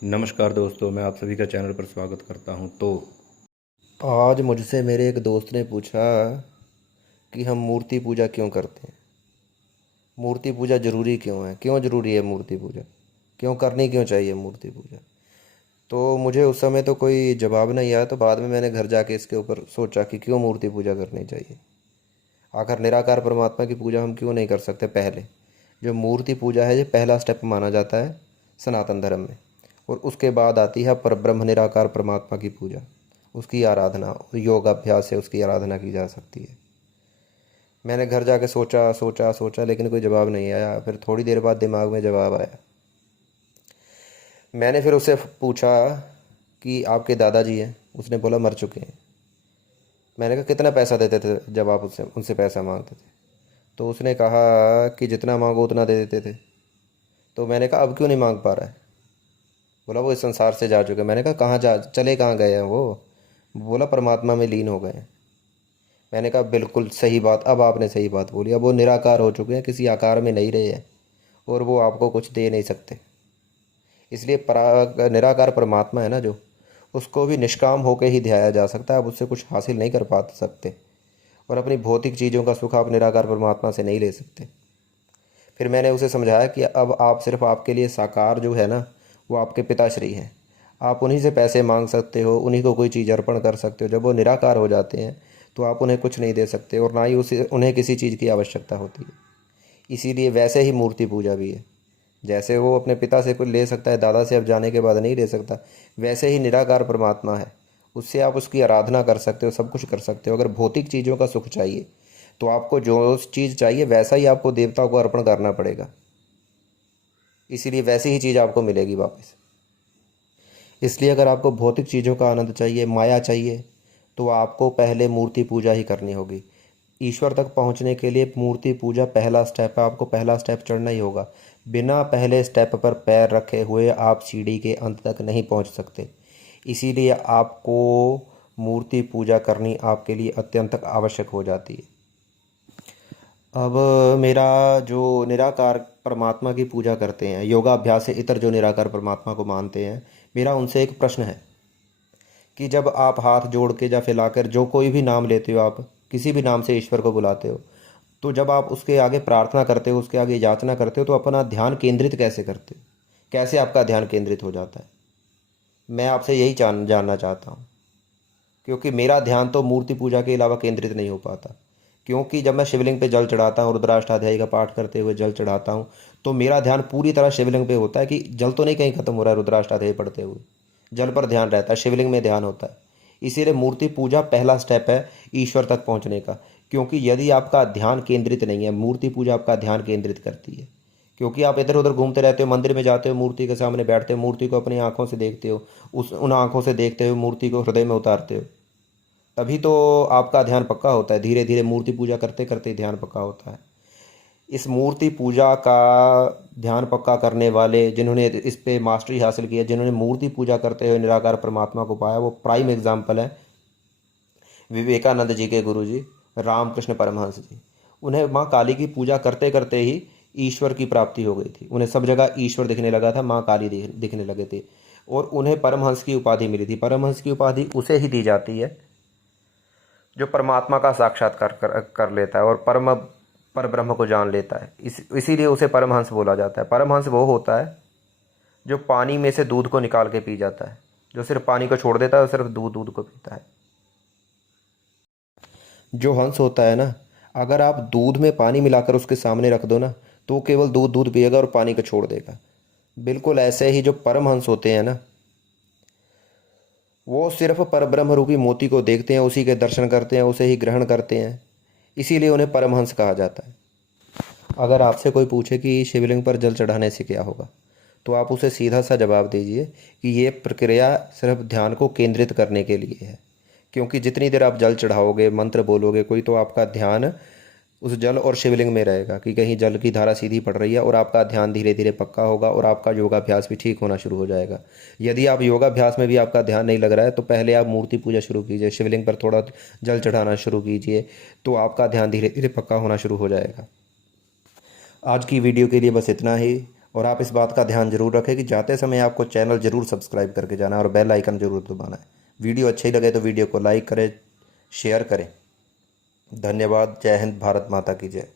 नमस्कार दोस्तों, मैं आप सभी का चैनल पर स्वागत करता हूं। तो आज मुझसे मेरे एक दोस्त ने पूछा कि हम मूर्ति पूजा क्यों करते हैं। मूर्ति पूजा ज़रूरी क्यों है, क्यों ज़रूरी है मूर्ति पूजा, क्यों करनी क्यों चाहिए मूर्ति पूजा। तो मुझे उस समय तो कोई जवाब नहीं आया, तो बाद में मैंने घर जाके इसके ऊपर सोचा कि क्यों मूर्ति पूजा करनी चाहिए। आखिर निराकार परमात्मा की पूजा हम क्यों नहीं कर सकते। पहले जो मूर्ति पूजा है ये पहला स्टेप माना जाता है सनातन धर्म में, और उसके बाद आती है परब्रह्म निराकार परमात्मा की पूजा। उसकी आराधना योग अभ्यास से उसकी आराधना की जा सकती है। मैंने घर जाके सोचा सोचा सोचा लेकिन कोई जवाब नहीं आया। फिर थोड़ी देर बाद दिमाग में जवाब आया। मैंने फिर उससे पूछा कि आपके दादाजी हैं। उसने बोला मर चुके हैं। मैंने कहा कितना पैसा देते थे जब आप उससे उनसे पैसा मांगते थे। तो उसने कहा कि जितना मांगो उतना दे देते थे। तो मैंने कहा अब क्यों नहीं मांग पा रहा है। बोला वो इस संसार से जा चुके हैं। मैंने कहा कहाँ जा चले, कहाँ गए हैं वो। बोला परमात्मा में लीन हो गए हैं। मैंने कहा बिल्कुल सही बात, अब आपने सही बात बोली। अब वो निराकार हो चुके हैं, किसी आकार में नहीं रहे हैं, और वो आपको कुछ दे नहीं सकते। इसलिए निराकार परमात्मा है ना जो, उसको भी निष्काम होकर ही ध्याया जा सकता है। अब उससे कुछ हासिल नहीं कर पा सकते, और अपनी भौतिक चीज़ों का सुख आप निराकार परमात्मा से नहीं ले सकते। फिर मैंने उसे समझाया कि अब आप सिर्फ आपके लिए साकार जो है ना, वो आपके पिताश्री हैं। आप उन्हीं से पैसे मांग सकते हो, उन्हीं को कोई चीज़ अर्पण कर सकते हो। जब वो निराकार हो जाते हैं तो आप उन्हें कुछ नहीं दे सकते, और ना ही उसे उन्हें किसी चीज़ की आवश्यकता होती है। इसीलिए वैसे ही मूर्ति पूजा भी है। जैसे वो अपने पिता से कुछ ले सकता है, दादा से अब जाने के बाद नहीं ले सकता, वैसे ही निराकार परमात्मा है। उससे आप उसकी आराधना कर सकते हो, सब कुछ कर सकते हो। अगर भौतिक चीज़ों का सुख चाहिए तो आपको जो चीज़ चाहिए वैसा ही आपको देवता को अर्पण करना पड़ेगा। इसीलिए वैसी ही चीज़ आपको मिलेगी वापस। इसलिए अगर आपको भौतिक चीज़ों का आनंद चाहिए, माया चाहिए, तो आपको पहले मूर्ति पूजा ही करनी होगी। ईश्वर तक पहुंचने के लिए मूर्ति पूजा पहला स्टेप है। आपको पहला स्टेप चढ़ना ही होगा। बिना पहले स्टेप पर पैर रखे हुए आप सीढ़ी के अंत तक नहीं पहुंच सकते। इसीलिए आपको मूर्ति पूजा करनी आपके लिए अत्यंत आवश्यक हो जाती है। अब मेरा जो निराकार परमात्मा की पूजा करते हैं, योगाभ्यास से इतर जो निराकार परमात्मा को मानते हैं, मेरा उनसे एक प्रश्न है कि जब आप हाथ जोड़ के या फैलाकर जो कोई भी नाम लेते हो, आप किसी भी नाम से ईश्वर को बुलाते हो, तो जब आप उसके आगे प्रार्थना करते हो, उसके आगे याचना करते हो, तो अपना ध्यान केंद्रित कैसे करते हो, कैसे आपका ध्यान केंद्रित हो जाता है। मैं आपसे यही जानना चाहता हूँ। क्योंकि मेरा ध्यान तो मूर्ति पूजा के अलावा केंद्रित नहीं हो पाता। क्योंकि जब मैं शिवलिंग पे जल चढ़ाता हूँ, रुद्राष्टाध्यायी का पाठ करते हुए जल चढ़ाता हूँ, तो मेरा ध्यान पूरी तरह शिवलिंग पे होता है कि जल तो नहीं कहीं खत्म हो रहा है। रुद्राष्टाध्यायी पढ़ते हुए जल पर ध्यान रहता है, शिवलिंग में ध्यान होता है। इसीलिए मूर्ति पूजा पहला स्टेप है ईश्वर तक पहुँचने का। क्योंकि यदि आपका ध्यान केंद्रित नहीं है, मूर्ति पूजा आपका ध्यान केंद्रित करती है। क्योंकि आप इधर उधर घूमते रहते हो, मंदिर में जाते हो, मूर्ति के सामने बैठते हो, मूर्ति को अपनी आंखों से देखते हो, उन आंखों से देखते हुए मूर्ति को हृदय में उतारते हो, तभी तो आपका ध्यान पक्का होता है। धीरे धीरे मूर्ति पूजा करते करते ध्यान पक्का होता है। इस मूर्ति पूजा का ध्यान पक्का करने वाले, जिन्होंने इस पे मास्टरी हासिल की है, जिन्होंने मूर्ति पूजा करते हुए निराकार परमात्मा को पाया, वो प्राइम एग्जाम्पल है विवेकानंद जी के गुरु जी रामकृष्ण परमहंस जी। उन्हें माँ काली की पूजा करते करते ही ईश्वर की प्राप्ति हो गई थी। उन्हें सब जगह ईश्वर दिखने लगा था, माँ काली दिखने लगे थे, और उन्हें परमहंस की उपाधि मिली थी। परमहंस की उपाधि उसे ही दी जाती है जो परमात्मा का साक्षात्कार कर लेता है और पर ब्रह्म को जान लेता है। इसीलिए उसे परमहंस बोला जाता है। परमहंस वो होता है जो पानी में से दूध को निकाल के पी जाता है। जो सिर्फ पानी को छोड़ देता है, वो सिर्फ दूध दूध को पीता है। जो हंस होता है ना, अगर आप दूध में पानी मिलाकर उसके सामने रख दो ना, तो वो केवल दूध दूध पिएगा और पानी को छोड़ देगा। बिल्कुल ऐसे ही जो परमहंस होते हैं ना, वो सिर्फ परब्रह्म रूपी मोती को देखते हैं, उसी के दर्शन करते हैं, उसे ही ग्रहण करते हैं। इसीलिए उन्हें परमहंस कहा जाता है। अगर आपसे कोई पूछे कि शिवलिंग पर जल चढ़ाने से क्या होगा, तो आप उसे सीधा सा जवाब दीजिए कि ये प्रक्रिया सिर्फ ध्यान को केंद्रित करने के लिए है। क्योंकि जितनी देर आप जल चढ़ाओगे, मंत्र बोलोगे कोई, तो आपका ध्यान उस जल और शिवलिंग में रहेगा कि कहीं जल की धारा सीधी पड़ रही है, और आपका ध्यान धीरे धीरे पक्का होगा और आपका योगाभ्यास भी ठीक होना शुरू हो जाएगा। यदि आप योगाभ्यास में भी आपका ध्यान नहीं लग रहा है, तो पहले आप मूर्ति पूजा शुरू कीजिए, शिवलिंग पर थोड़ा जल चढ़ाना शुरू कीजिए, तो आपका ध्यान धीरे धीरे पक्का होना शुरू हो जाएगा। आज की वीडियो के लिए बस इतना ही। और आप इस बात का ध्यान जरूर रखें कि जाते समय आपको चैनल जरूर सब्सक्राइब करके जाना है और बेल आइकन जरूर दबाना है। वीडियो अच्छी लगे तो वीडियो को लाइक करें, शेयर करें। धन्यवाद। जय हिंद, भारत माता की जय।